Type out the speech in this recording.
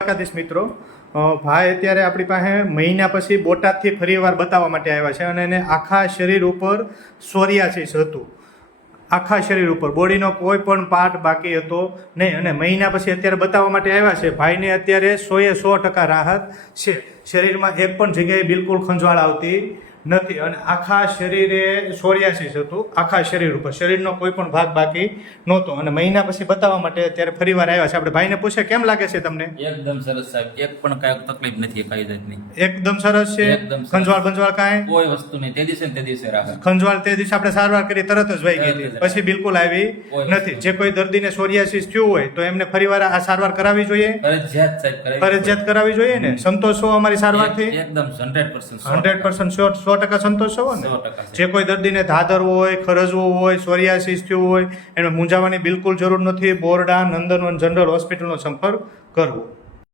દ્વારકાધીશ મિત્રો, ભાઈ અત્યારે આપણી પાસે મહિના પછી બોટાદથી ફરીવાર બતાવવા માટે આવ્યા છે અને એને આખા શરીર ઉપર સોરિયાસિસ હતું. આખા શરીર ઉપર બોડીનો કોઈ પણ પાર્ટ બાકી હતો નહીં અને મહિના પછી અત્યારે બતાવવા માટે આવ્યા છે. ભાઈને અત્યારે 100% રાહત છે. શરીરમાં એક પણ જગ્યાએ બિલકુલ ખંજવાળ આવતી નથી અને આખા શરીરે સોરિયાસિસ હતું. આખા શરીર ઉપર શરીરનો કોઈ પણ ભાગ બાકી નહોતો અને મહિના પછી બતાવવા માટે અત્યારે ફરીવાર આવ્યા છે. આપણે ભાઈને પૂછે કેમ લાગે છે તમને? એકદમ સરસ સાહેબ, એક પણ કાંઈ તકલીફ નથી કઈ જાતની. એકદમ સરસ છે. એકદમ સરસ. ખંજવાળ બંજવાળ કાંઈ કોઈ વસ્તુ નહીં, તે દિવસે ને તે દિવસે રાહત. ખંજવાળ તે દિવસે આપણે સારવાર કરી તરત જ વહી ગઈ હતી, તરત જ. પછી બિલકુલ આવી કોઈ નથી. જે કોઈ દર્દીને સોરિયાસિસ થયું હોય તો એમને ફરીવાર આ સારવાર કરાવવી જોઈએ. ફરજિયાત સાહેબ કરાવી. ફરજિયાત કરાવવી જોઈએ ને. સંતોષ છો અમારી સારવારથી? એકદમ 100%. 100% 100% સંતોષ છો ને? 100%. જે કોઈ દર્દીને ધાધરવું હોય, ખરજવું હોય, સોરિયાસિસ થયું હોય એને મૂંઝાવાની બિલકુલ જરૂર નથી. બોરડા નંદનવન જનરલ હોસ્પિટલનો સંપર્ક કરવો.